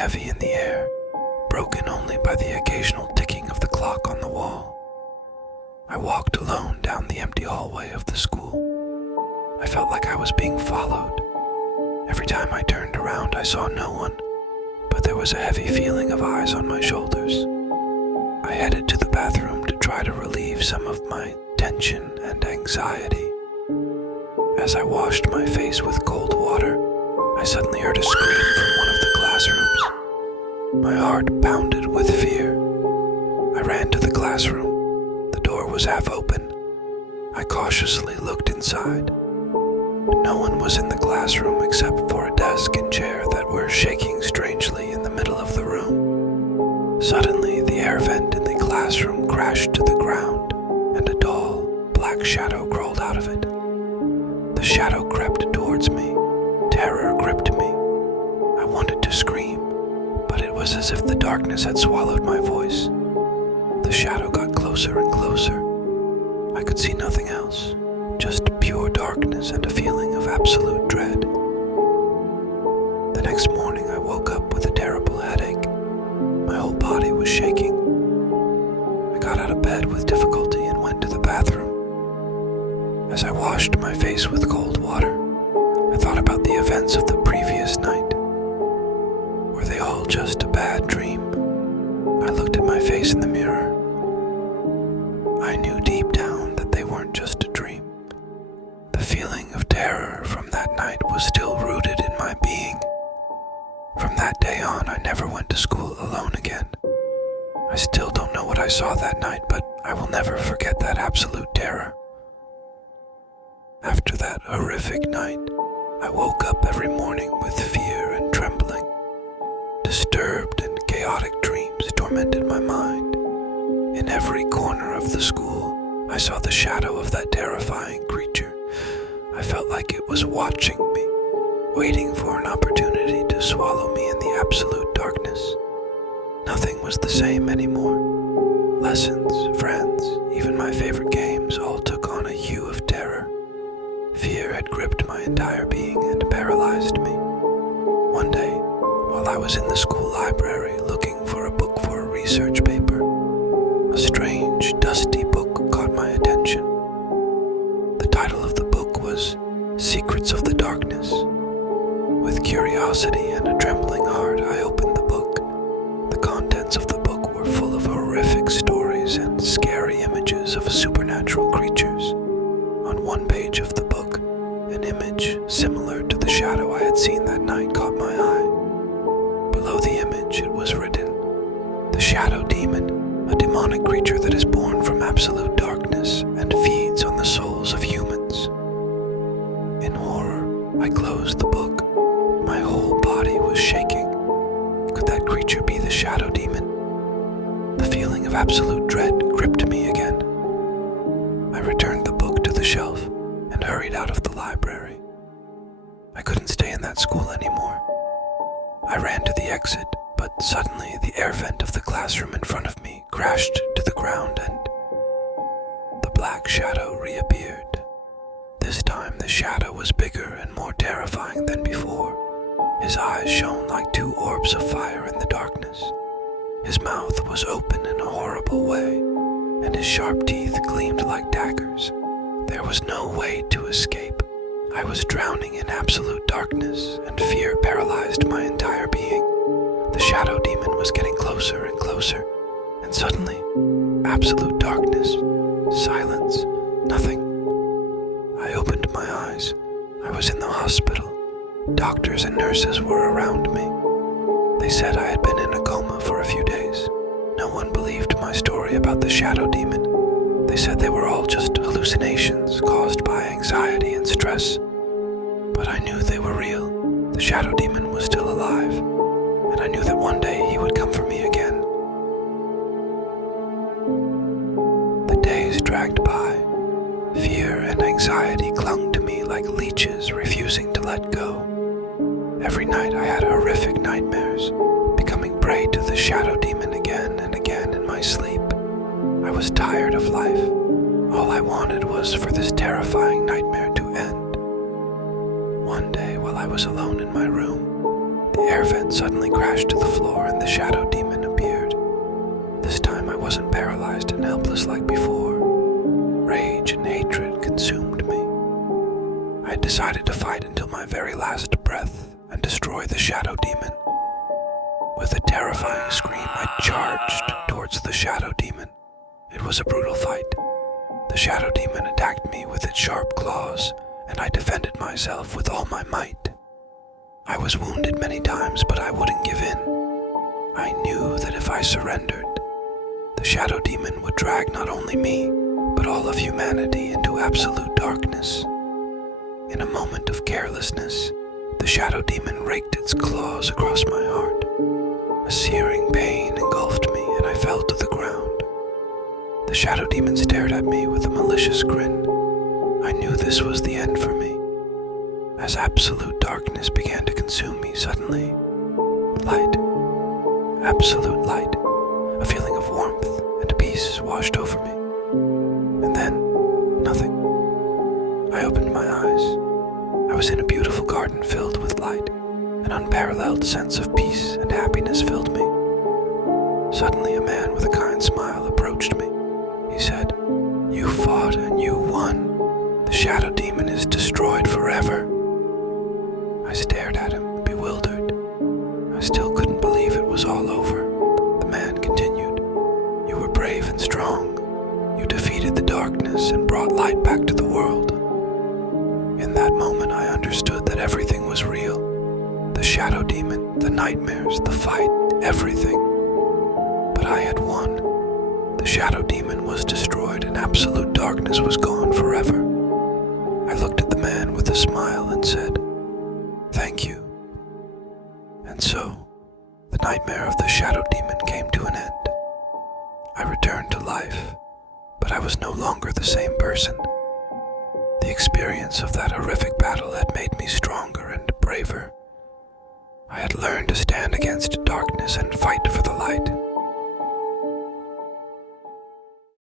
heavy in the air, broken only by the occasional ticking of the clock on the wall. I walked alone down the empty hallway of the school. I felt like I was being followed. Every time I turned around, I saw no one, but there was a heavy feeling of eyes on my shoulders. I headed to the bathroom to try to relieve some of my tension and anxiety. As I washed my face with cold water, I suddenly heard a scream from one of the classrooms. My heart pounded with fear. I ran to the classroom. The door was half open. I cautiously looked inside. No one was in the classroom except for a desk and chair that were shaking strangely in the middle of the room. Suddenly, the air vent in the classroom crashed to the ground, and a tall, black shadow crawled out of it. The shadow crept towards me. Terror gripped me. I wanted to scream, but it was as if the darkness had swallowed my voice. The shadow got closer and closer. I could see nothing else, just pure darkness and a feeling of absolute dread. The next morning I woke up with a terrible headache. My whole body was shaking. I got out of bed with difficulty and went to the bathroom. As I washed my face with cold water, I thought about the events of the previous night. Were they all just a bad dream? I looked at my face in the mirror. I knew deep down that they weren't just a dream. The feeling of terror from that night was still rooted in my being. From that day on, I never went to school alone again. I still don't know what I saw that night, but I will never forget that absolute terror. After that horrific night, I woke up every morning with fear and trembling. Disturbed and chaotic dreams tormented my mind. In every corner of the school, I saw the shadow of that terrifying creature. I felt like it was watching me, waiting for an opportunity to swallow me in the absolute darkness. Nothing was the same anymore. Lessons, friends, even my favorite games all took on a hue of terror. Fear had gripped my entire being and paralyzed me. One day, while I was in the school library looking for a book for a research paper, a strange, dusty book caught my attention. The title of the book was Secrets of the Darkness. With curiosity and a trembling heart, I opened the book. The contents of the book were full of horrific stories and scary images of supernatural creatures. On one page of the book, an image similar to the shadow I had seen that night caught my eye. Below the image, it was written, "The Shadow Demon, a demonic creature that is born from absolute darkness and feeds on the souls of humans." In horror, I closed the book. My whole body was shaking. Could that creature be the Shadow Demon? The feeling of absolute dread gripped me again. I returned the book to the shelf and hurried out of the library. I couldn't stay in that school anymore. I ran to the exit, but suddenly the air vent of the classroom in front of me crashed to the ground and the black shadow reappeared. This time the shadow was bigger and more terrifying than before. His eyes shone like two orbs of fire in the darkness. His mouth was open in a horrible way, and his sharp teeth gleamed like daggers. There was no way to escape. I was drowning in absolute darkness, and fear paralyzed my entire being. The shadow demon was getting closer and closer, and suddenly, absolute darkness, silence, nothing. I opened my eyes. I was in the hospital. Doctors and nurses were around me. They said I had been in a coma for a few days. No one believed my story about the shadow demon. They said they were all just hallucinations caused by anxiety and stress. But I knew they were real. The shadow demon was still alive, and I knew that one day he would come for me again. The days dragged by. Fear and anxiety clung to me like leeches refusing to let go. Every night I had horrific nightmares, becoming prey to the shadow demon again and again in my sleep. I was tired of life. All I wanted was for this terrifying nightmare to end. One day, while I was alone in my room, The air vent suddenly crashed to the floor and the shadow demon appeared. This time I wasn't paralyzed and helpless like before. Rage and hatred consumed me. I had decided to fight until my very last breath and destroy the shadow demon. With a terrifying scream, I charged towards the shadow demon. It was a brutal fight. The shadow demon attacked me with its sharp claws, and I defended myself with all my might. I was wounded many times, but I wouldn't give in. I knew that if I surrendered, the shadow demon would drag not only me, but all of humanity into absolute darkness. In a moment of carelessness, the shadow demon raked its claws across my heart. A searing pain engulfed me, and I fell to the ground. The shadow demon stared at me with a malicious grin. I knew this was the end for me. As absolute darkness began to consume me, suddenly, light, absolute light, a feeling of warmth and peace washed over me. And then, nothing. I opened my eyes. I was in a beautiful garden filled with light. An unparalleled sense of peace and happiness filled me. Suddenly, a man with a kind smile approached me. He said, "You fought and you won. The shadow demon is destroyed forever." I stared at him, bewildered. I still couldn't believe it was all over. The man continued, "You were brave and strong. You defeated the darkness and brought light back to the world." In that moment, I understood that everything was real. The shadow demon, the nightmares, the fight, everything. But I had won. The shadow demon was destroyed and absolute darkness was gone forever. I looked at the man with a smile and said, "Thank you." And so, the nightmare of the shadow demon came to an end. I returned to life, but I was no longer the same person. The experience of that horrific battle had made me stronger and braver. I had learned to stand against darkness and fight for the light.